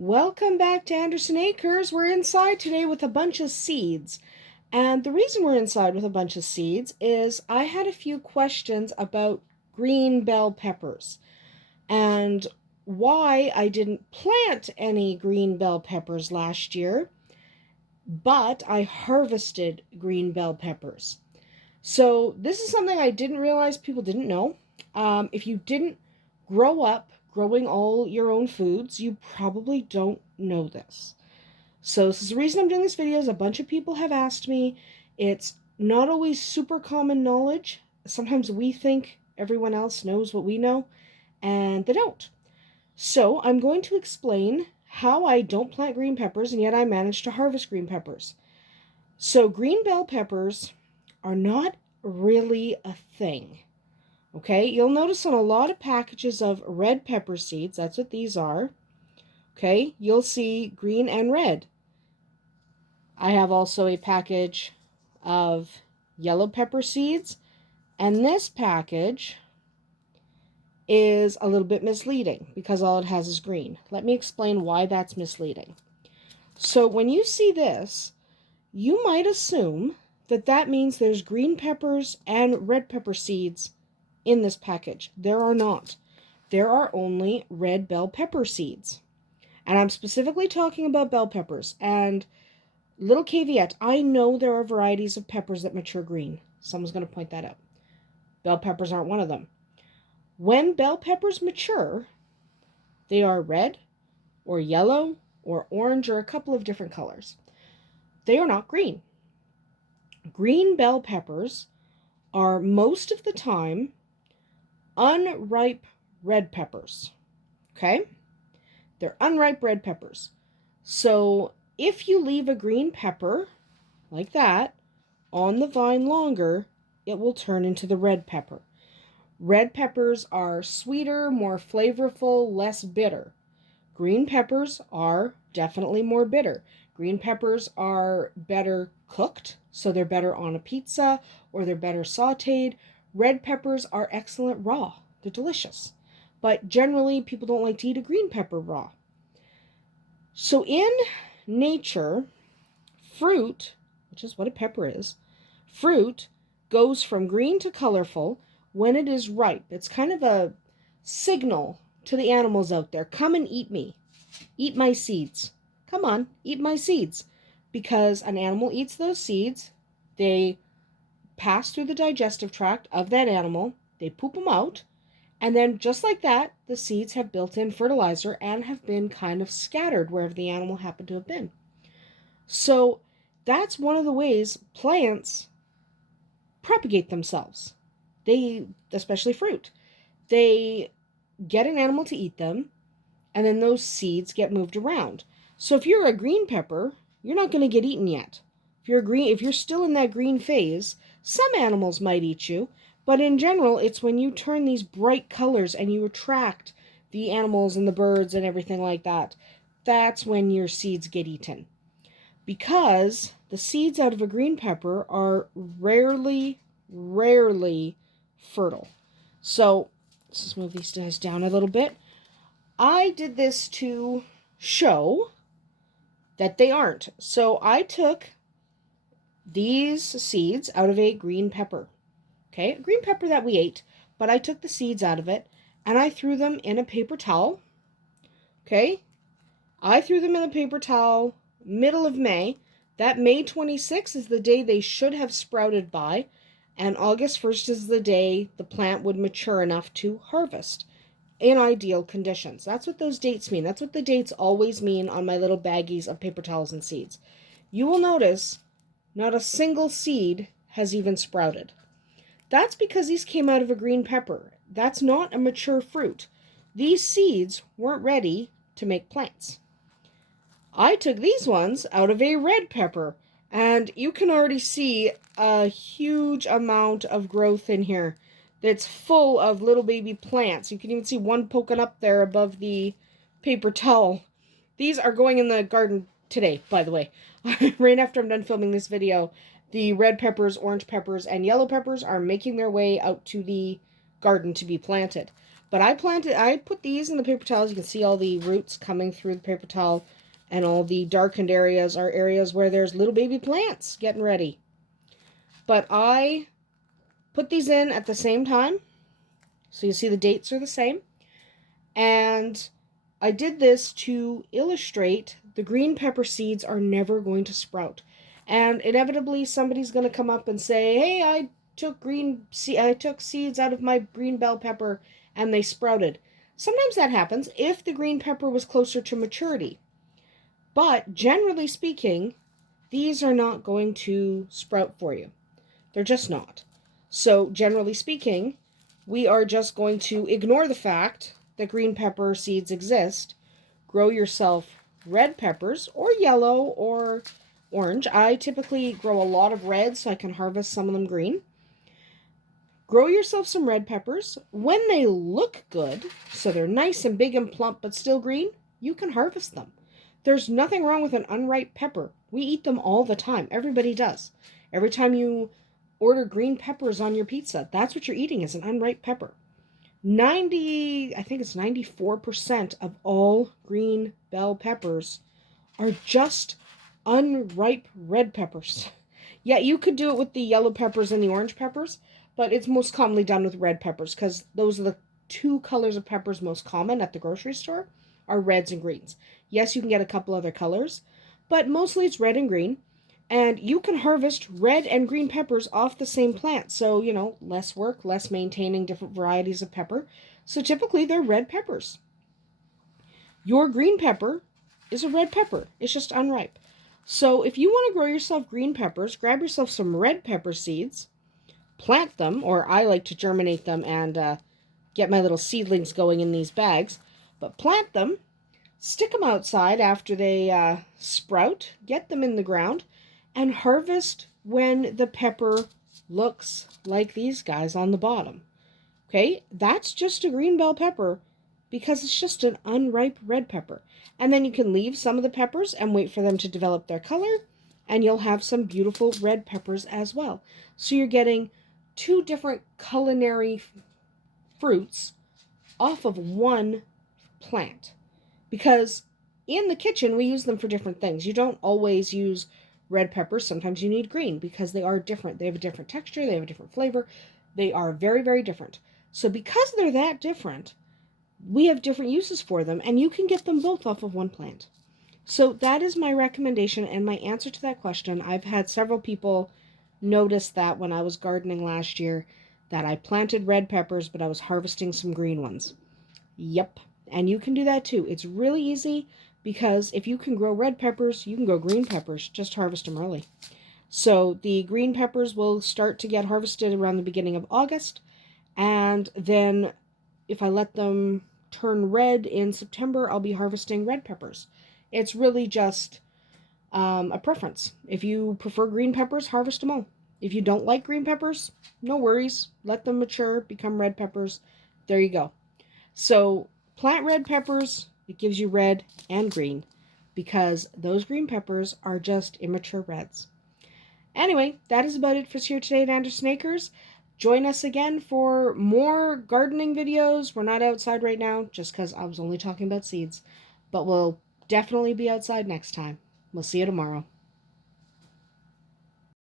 Welcome back to Andersen Acres. We're inside today with a bunch of seeds. And the reason we're inside with a bunch of seeds is I had a few questions about green bell peppers and why I didn't plant any green bell peppers last year, but I harvested green bell peppers. So this is something I didn't realize people didn't know. If you didn't grow up growing all your own foods, you probably don't know this. So this is the reason I'm doing this video is a bunch of people have asked me. It's not always super common knowledge. Sometimes we think everyone else knows what we know, and they don't. So I'm going to explain how I don't plant green peppers, and yet I managed to harvest green peppers. So green bell peppers are not really a thing. Okay, you'll notice on a lot of packages of red pepper seeds, that's what these are. Okay, you'll see green and red. I have also a package of yellow pepper seeds, and this package is a little bit misleading because all it has is green. Let me explain why that's misleading. So when you see this, you might assume that that means there's green peppers and red pepper seeds in this package. There are not. There are only red bell pepper seeds. And I'm specifically talking about bell peppers. And little caveat, I know there are varieties of peppers that mature green. Someone's going to point that out. Bell peppers aren't one of them. When bell peppers mature, they are red or yellow or orange or a couple of different colors. They are not green. Green bell peppers are most of the time unripe red peppers. Okay? They're unripe red peppers. So if you leave a green pepper like that on the vine longer, it will turn into the red pepper. Red peppers are sweeter, more flavorful, less bitter. Green peppers are definitely more bitter. Green peppers are better cooked, so they're better on a pizza or they're better sauteed. Red peppers are excellent raw. They're delicious. But generally, people don't like to eat a green pepper raw. So in nature, fruit, which is what a pepper is, fruit goes from green to colorful when it is ripe. It's kind of a signal to the animals out there. Come and eat me. Eat my seeds. Come on, eat my seeds. Because an animal eats those seeds, they pass through the digestive tract of that animal, they poop them out, and then just like that, the seeds have built-in fertilizer and have been kind of scattered wherever the animal happened to have been. So that's one of the ways plants propagate themselves. Especially fruit, they get an animal to eat them, and then those seeds get moved around. So if you're a green pepper, you're not going to get eaten yet. If you're still in that green phase, some animals might eat you, but in general, it's when you turn these bright colors and you attract the animals and the birds and everything like that, that's when your seeds get eaten. Because the seeds out of a green pepper are rarely fertile. So let's just move these guys down a little bit. I did this to show that they aren't. So I took these seeds out of a green pepper. Okay, a green pepper that we ate, but I took the seeds out of it and I threw them in a paper towel. Okay, I threw them in a paper towel middle of May. That May 26th is the day they should have sprouted by, and August 1st is the day the plant would mature enough to harvest in ideal conditions. That's what those dates mean. That's what the dates always mean on my little baggies of paper towels and seeds. You will notice not a single seed has even sprouted. That's because these came out of a green pepper. That's not a mature fruit. These seeds weren't ready to make plants. I took these ones out of a red pepper, and you can already see a huge amount of growth in here that's full of little baby plants. You can even see one poking up there above the paper towel. These are going in the garden today, by the way. Right after I'm done filming this video, the red peppers, orange peppers, and yellow peppers are making their way out to the garden to be planted. But I put these in the paper towels. You can see all the roots coming through the paper towel, and all the darkened areas are areas where there's little baby plants getting ready. But I put these in at the same time, so you see the dates are the same. And I did this to illustrate the green pepper seeds are never going to sprout. And inevitably somebody's going to come up and say, "Hey, I took seeds out of my green bell pepper and they sprouted." Sometimes that happens if the green pepper was closer to maturity. But generally speaking, these are not going to sprout for you. They're just not. So, generally speaking, we are just going to ignore the fact that green pepper seeds exist. Grow yourself red peppers, or yellow, or orange. I typically grow a lot of red so I can harvest some of them green. Grow yourself some red peppers. When they look good, so they're nice and big and plump but still green, you can harvest them. There's nothing wrong with an unripe pepper. We eat them all the time. Everybody does. Every time you order green peppers on your pizza, that's what you're eating, is an unripe pepper. I think it's 94% of all green bell peppers are just unripe red peppers. Yeah, you could do it with the yellow peppers and the orange peppers, but it's most commonly done with red peppers because those are the two colors of peppers most common at the grocery store, are reds and greens. Yes, you can get a couple other colors, but mostly it's red and green. And you can harvest red and green peppers off the same plant. So, less work, less maintaining different varieties of pepper. So typically they're red peppers. Your green pepper is a red pepper. It's just unripe. So if you want to grow yourself green peppers, grab yourself some red pepper seeds, plant them, or I like to germinate them and get my little seedlings going in these bags. But plant them, stick them outside after they sprout, get them in the ground, and harvest when the pepper looks like these guys on the bottom. Okay, that's just a green bell pepper because it's just an unripe red pepper. And then you can leave some of the peppers and wait for them to develop their color, and you'll have some beautiful red peppers as well. So you're getting two different culinary fruits off of one plant. Because in the kitchen, we use them for different things. You don't always use red peppers. Sometimes you need green because they are different. They have a different texture. They have a different flavor. They are very, very different. So because they're that different, we have different uses for them, and you can get them both off of one plant. So that is my recommendation and my answer to that question. I've had several people notice that when I was gardening last year that I planted red peppers, but I was harvesting some green ones. Yep. And you can do that too. It's really easy because if you can grow red peppers, you can grow green peppers. Just harvest them early. So the green peppers will start to get harvested around the beginning of August. And then if I let them turn red in September, I'll be harvesting red peppers. It's really just a preference. If you prefer green peppers, harvest them all. If you don't like green peppers, no worries. Let them mature, become red peppers. There you go. So plant red peppers. It gives you red and green because those green peppers are just immature reds. Anyway, that is about it for here today at Andersen Acres. Join us again for more gardening videos. We're not outside right now just because I was only talking about seeds, but we'll definitely be outside next time. We'll see you tomorrow.